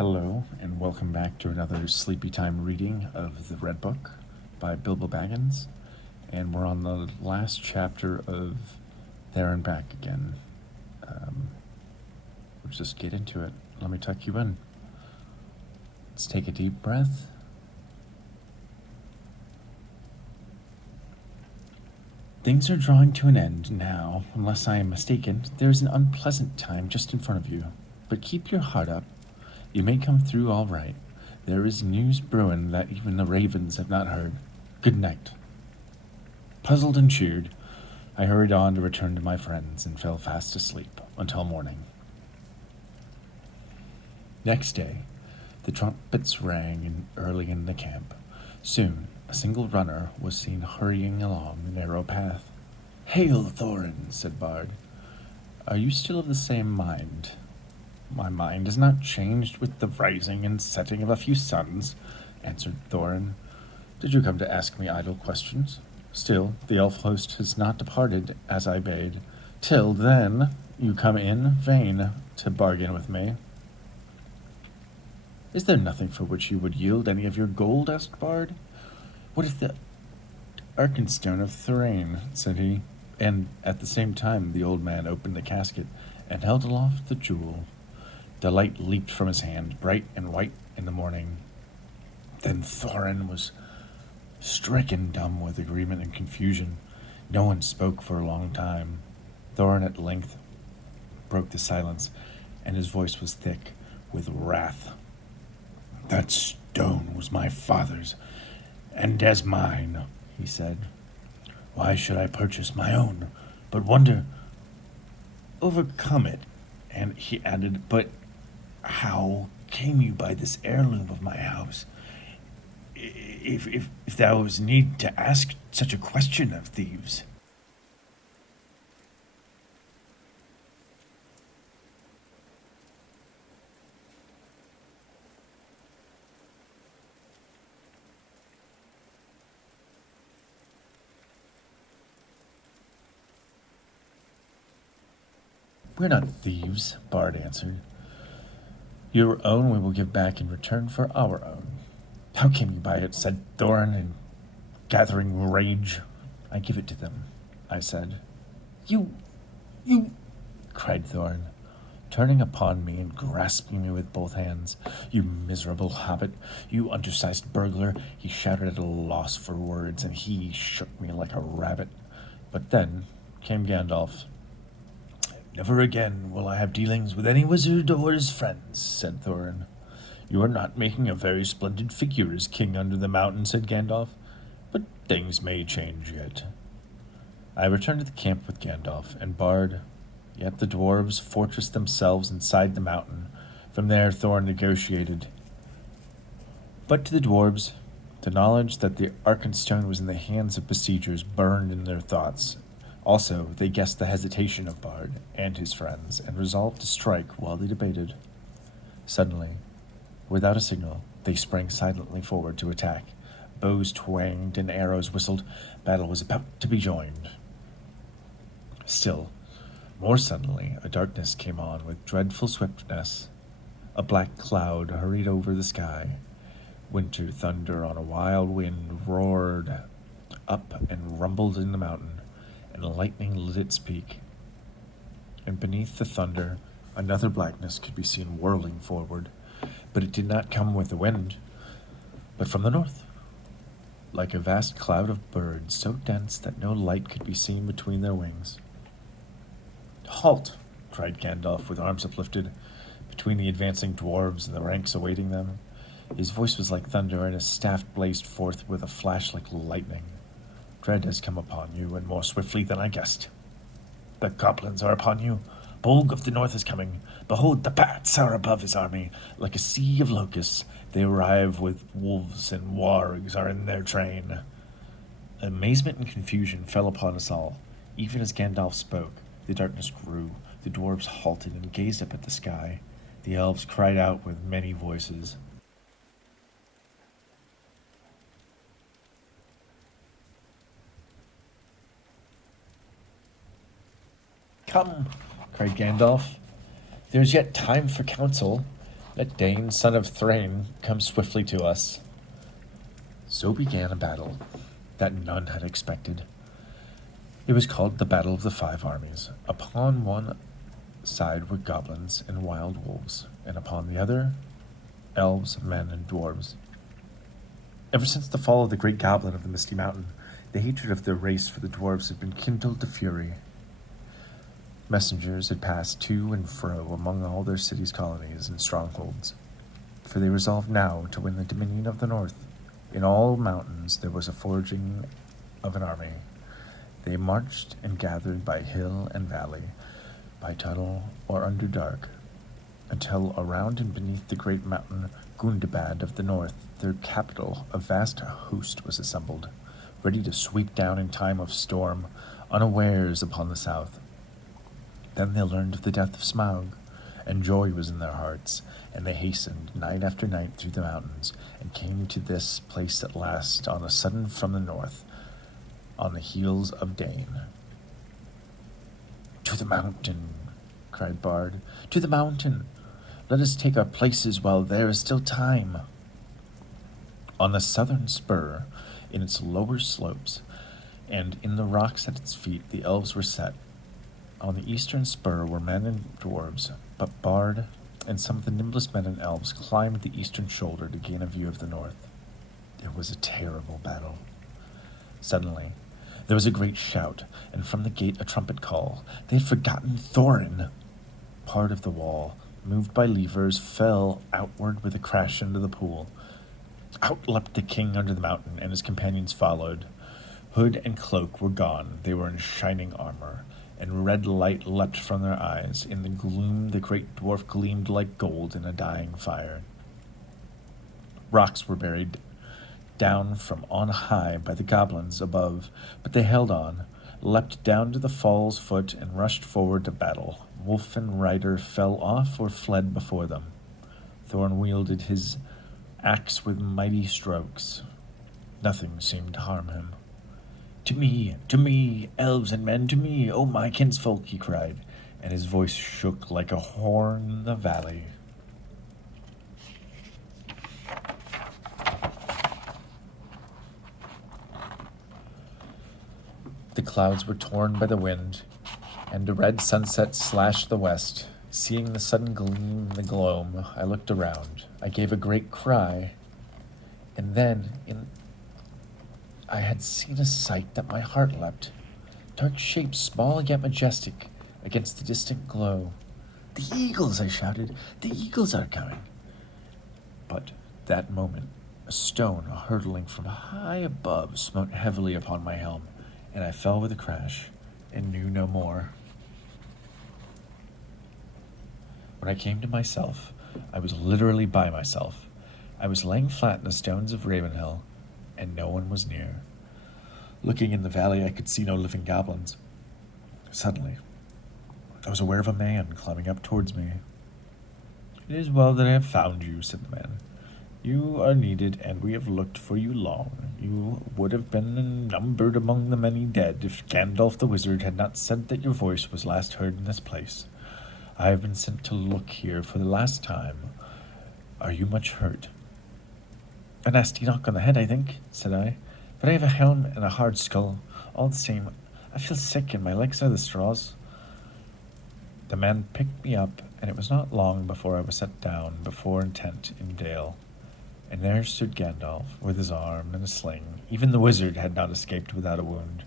Hello, and welcome back to another sleepy time reading of the Red Book by Bilbo Baggins. And we're on the last chapter of There and Back again. Let's just get into it. Let me tuck you in. Let's take a deep breath. Things are drawing to an end now. Unless I am mistaken, there is an unpleasant time just in front of you. But keep your heart up. You may come through all right. There is news brewing that even the ravens have not heard. Good night. Puzzled and cheered, I hurried on to return to my friends and fell fast asleep until morning. Next day, the trumpets rang early in the camp. Soon, a single runner was seen hurrying along the narrow path. "Hail, Thorin," said Bard. "Are you still of the same mind?" "My mind has not changed with the rising and setting of a few suns," answered Thorin. "Did you come to ask me idle questions? Still, the elf host has not departed as I bade. Till then, you come in vain to bargain with me." "Is there nothing for which you would yield any of your gold?" asked Bard. "What if the Arkenstone of Thrain?" said he, and at the same time the old man opened the casket and held aloft the jewel. The light leaped from his hand, bright and white in the morning. Then Thorin was stricken dumb with agreement and confusion. No one spoke for a long time. Thorin at length broke the silence, and his voice was thick with wrath. "That stone was my father's, and as mine," he said. "Why should I purchase my own, but wonder, overcome it?" And he added, "But how came you by this heirloom of my house? If thou was need to ask such a question of thieves." "We're not thieves," Bard answered. "Your own we will give back in return for our own." "How came you by it?" said Thorin in gathering rage. "I give it to them," I said. You, cried Thorin, turning upon me and grasping me with both hands. "You miserable hobbit, you undersized burglar," he shouted at a loss for words, and he shook me like a rabbit. But then came Gandalf. "Never again will I have dealings with any wizard or his friends," said Thorin. "You are not making a very splendid figure as king under the mountain," said Gandalf, "but things may change yet." I returned to the camp with Gandalf and Bard, yet the dwarves fortressed themselves inside the mountain. From there Thorin negotiated. But to the dwarves, the knowledge that the Arkenstone was in the hands of besiegers burned in their thoughts. Also, they guessed the hesitation of Bard and his friends, and resolved to strike while they debated. Suddenly, without a signal, they sprang silently forward to attack. Bows twanged and arrows whistled. Battle was about to be joined. Still, more suddenly, a darkness came on with dreadful swiftness. A black cloud hurried over the sky. Winter thunder on a wild wind roared up and rumbled in the mountain, and lightning lit its peak. And beneath the thunder, another blackness could be seen whirling forward, but it did not come with the wind, but from the north, like a vast cloud of birds so dense that no light could be seen between their wings. "Halt!" cried Gandalf with arms uplifted, between the advancing dwarves and the ranks awaiting them. His voice was like thunder, and his staff blazed forth with a flash like lightning. "Dread has come upon you, and more swiftly than I guessed. The goblins are upon you. Bolg of the north is coming. Behold, the bats are above his army. Like a sea of locusts, they arrive with wolves, and wargs are in their train." Amazement and confusion fell upon us all. Even as Gandalf spoke, the darkness grew. The dwarves halted and gazed up at the sky. The elves cried out with many voices. "Come," cried Gandalf. "There is yet time for counsel. Let Dane, son of Thrain, come swiftly to us. So began a battle that none had expected. It was called the Battle of the Five Armies. Upon one side were goblins and wild wolves, and upon the other, elves, men, and dwarves. Ever since the fall of the great goblin of the Misty Mountain, the hatred of their race for the dwarves had been kindled to fury. Messengers had passed to and fro among all their cities, colonies, and strongholds, for they resolved now to win the dominion of the north. In all mountains there was a forging of an army. They marched and gathered by hill and valley, by tunnel or under dark, until around and beneath the great mountain Gundabad of the north, their capital, a vast host was assembled, ready to sweep down in time of storm, unawares upon the south. Then they learned of the death of Smaug, and joy was in their hearts, and they hastened night after night through the mountains, and came to this place at last on a sudden from the north, on the heels of Dane. "To the mountain," cried Bard, "to the mountain! Let us take our places while there is still time." On the southern spur, in its lower slopes, and in the rocks at its feet, the elves were set. On the eastern spur were men and dwarves, but Bard and some of the nimblest men and elves climbed the eastern shoulder to gain a view of the north. It was a terrible battle. Suddenly, there was a great shout, and from the gate a trumpet call. They had forgotten Thorin. Part of the wall, moved by levers, fell outward with a crash into the pool. Out leapt the king under the mountain, and his companions followed. Hood and cloak were gone. They were in shining armor, and red light leapt from their eyes. In the gloom the great dwarf gleamed like gold in a dying fire. Rocks were buried down from on high by the goblins above, but they held on, leapt down to the fall's foot, and rushed forward to battle. Wolf and rider fell off or fled before them. Thorn wielded his axe with mighty strokes. Nothing seemed to harm him. To me, elves and men, to me, O my kinsfolk," he cried, and his voice shook like a horn in the valley. The clouds were torn by the wind, and a red sunset slashed the west. Seeing the sudden gleam in the gloam, I looked around. I gave a great cry, and then I had seen a sight that my heart leapt. Dark shapes, small yet majestic, against the distant glow. "The eagles!" I shouted. "The eagles are coming!" But that moment, a stone hurtling from high above smote heavily upon my helm, and I fell with a crash and knew no more. When I came to myself, I was literally by myself. I was laying flat in the stones of Ravenhill, and no one was near. Looking in the valley, I could see no living goblins. Suddenly, I was aware of a man climbing up towards me. "It is well that I have found you," said the man. "You are needed, and we have looked for you long. You would have been numbered among the many dead if Gandalf the wizard had not said that your voice was last heard in this place. I have been sent to look here for the last time. Are you much hurt?" "A nasty knock on the head, I think," said I. "But I have a helm and a hard skull. All the same, I feel sick and my legs are the straws." The man picked me up, and it was not long before I was set down before a tent in Dale. And there stood Gandalf, with his arm in a sling. Even the wizard had not escaped without a wound.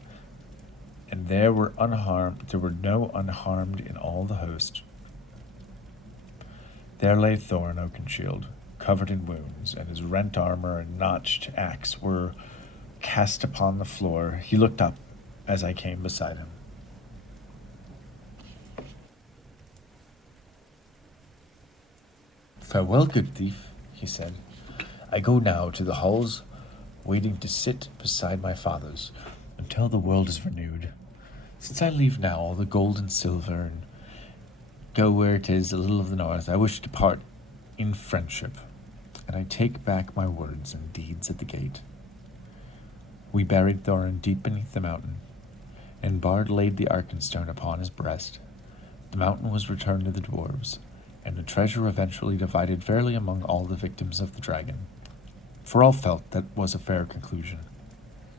And there were no unharmed in all the host. There lay Thorin Oakenshield, covered in wounds, and his rent armor and notched axe were cast upon the floor. He looked up as I came beside him. "Farewell, good thief," he said. "I go now to the halls, waiting to sit beside my fathers until the world is renewed. Since I leave now all the gold and silver and go where it is a little of the north, I wish to part in friendship, and I take back my words and deeds at the gate." We buried Thorin deep beneath the mountain, and Bard laid the Arkenstone upon his breast. The mountain was returned to the dwarves, and the treasure eventually divided fairly among all the victims of the dragon, for all felt that was a fair conclusion.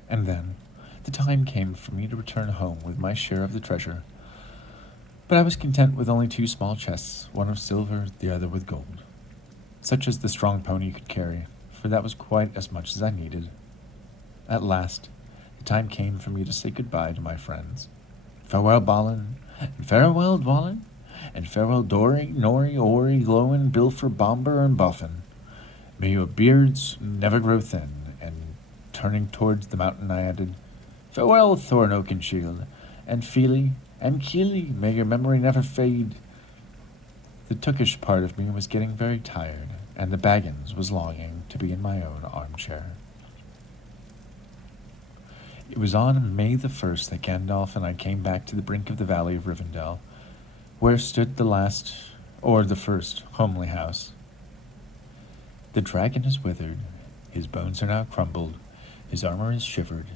And then, the time came for me to return home with my share of the treasure, but I was content with only 2 small chests, one of silver, the other with gold, such as the strong pony could carry, for that was quite as much as I needed. At last, the time came for me to say goodbye to my friends. Farewell, Balin, and farewell, Dwalin, and farewell, Dory, Nori, Ori, Glowin, Bilfer, Bomber, and Buffin. May your beards never grow thin. And turning towards the mountain, I added, Farewell, Thorn, Oak, and Shield, and Feely, and Keely, may your memory never fade. The tookish part of me was getting very tired, and the Baggins was longing to be in my own armchair. It was on May the 1st that Gandalf and I came back to the brink of the valley of Rivendell, where stood the first, homely house. The dragon is withered, his bones are now crumbled, his armor is shivered,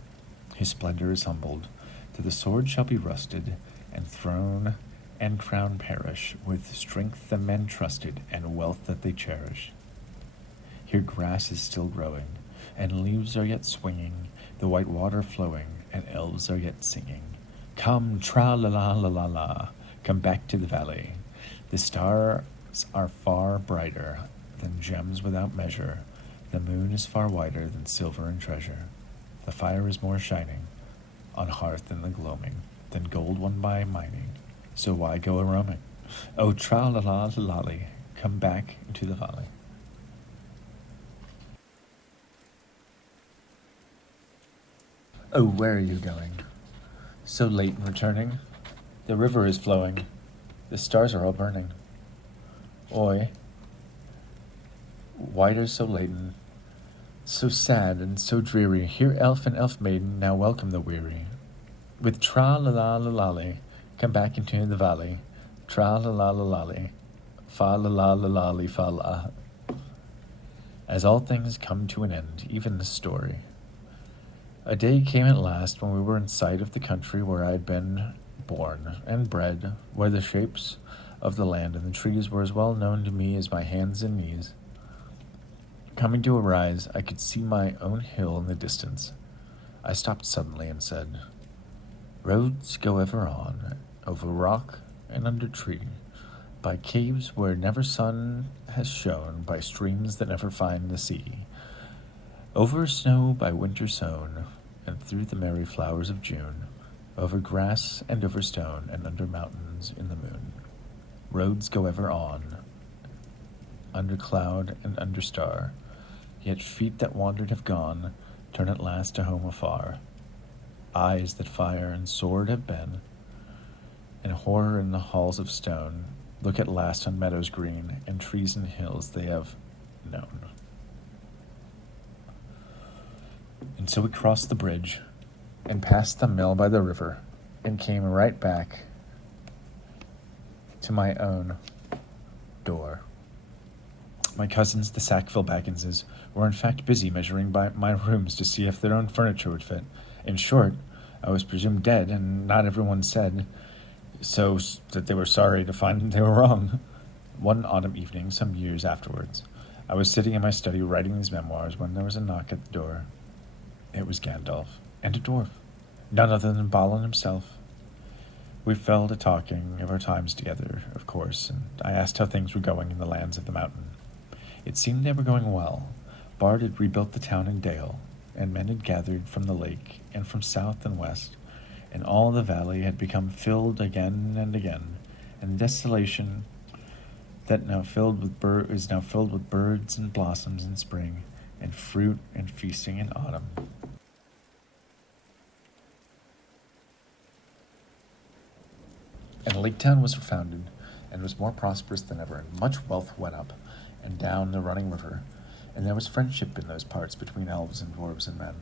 his splendor is humbled, till the sword shall be rusted, and throne and crown perish, with strength the men trusted, and wealth that they cherish. Here grass is still growing, and leaves are yet swinging, the white water flowing, and elves are yet singing. Come, tra-la-la-la-la-la, come back to the valley. The stars are far brighter than gems without measure. The moon is far whiter than silver and treasure. The fire is more shining on hearth than the gloaming, than gold won by mining. So why go a-roaming? Oh, tra-la-la-la-lally, come back into the valley. Oh, where are you going? So late in returning? The river is flowing. The stars are all burning. Oi, whiter so laden, so sad and so dreary, here elf and elf maiden now welcome the weary. With tra-la-la-la-lally, come back into the valley. Tra-la-la-la-lally, fa-la-la-la-lally, fa-la. As all things come to an end, even the story. A day came at last when we were in sight of the country where I had been born and bred, where the shapes of the land and the trees were as well known to me as my hands and knees. Coming to a rise, I could see my own hill in the distance. I stopped suddenly and said, Roads go ever on, over rock and under tree, by caves where never sun has shone, by streams that never find the sea, over snow by winter sown, and through the merry flowers of June, over grass and over stone, and under mountains in the moon. Roads go ever on, under cloud and under star, yet feet that wandered have gone, turn at last to home afar. Eyes that fire and sword have been, and horror in the halls of stone, look at last on meadows green, and trees and hills they have known. And so we crossed the bridge, and passed the mill by the river, and came right back to my own door. My cousins, the Sackville Bagginses, were in fact busy measuring by my rooms to see if their own furniture would fit. In short, I was presumed dead, and not everyone said so that they were sorry to find they were wrong. One autumn evening, some years afterwards, I was sitting in my study writing these memoirs when there was a knock at the door. It was Gandalf, and a dwarf, none other than Balin himself. We fell to talking of our times together, of course, and I asked how things were going in the lands of the mountain. It seemed they were going well. Bard had rebuilt the town and dale, and men had gathered from the lake and from south and west, and all the valley had become filled again and again, and desolation that is now filled with birds and blossoms in spring, and fruit and feasting in autumn. And Lake Town was founded, and was more prosperous than ever, and much wealth went up and down the running river, and there was friendship in those parts between elves and dwarves and men.